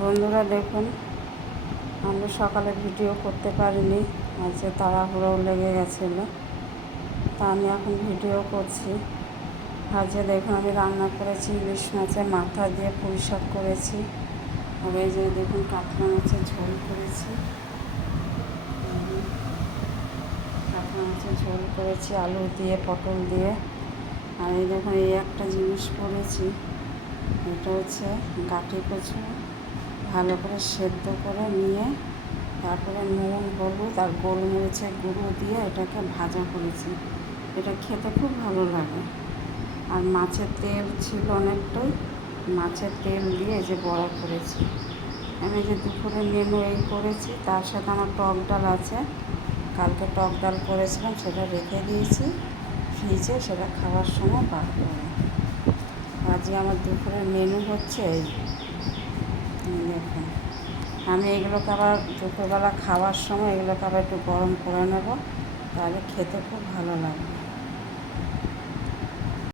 বন্ধুরা দেখুন, আমরা সকালে ভিডিও করতে পারিনি, আজকে তাড়াহুড়ো লেগে গেছিলো, তা আমি এখন ভিডিও করছি। আজকে দেখুন আমি রান্না করেছি ইলিশ মাছের মাথা দিয়ে পুঁই শাক করেছি। আর এই যে দেখুন কাতলা মাছের ঝোল করেছি, কাতলা মাছের ঝোল করেছি আলু দিয়ে পটল দিয়ে। আর এই দেখুন এই একটা জিনিস করেছি, এটা হচ্ছে গাঁটি কচু ভালো করে সেদ্ধ করে নিয়ে তারপরে নুন হলুদ আর গোলমরিচের গুঁড়ো দিয়ে এটাকে ভাজা করেছি। এটা খেতে খুব ভালো লাগে। আর মাছের তেল ছিল অনেকটাই, মাছের তেল দিয়ে যে বড়া করেছি। আমি যে দুপুরে মেনু এই করেছি, তার সাথে আমার টক ডাল আছে, কালকে টক ডাল করেছিলাম, সেটা রেখে দিয়েছি ফ্রিজে, সেটা খাওয়ার সময় বার করবো। আজকে আমার দুপুরের মেনু হচ্ছে এই। দেখুন আমি এগুলোকে আবার দুপুরবেলা খাওয়ার সময় এগুলোকে আবার একটু গরম করে নেব, তাহলে খেতে খুব ভালো লাগবে।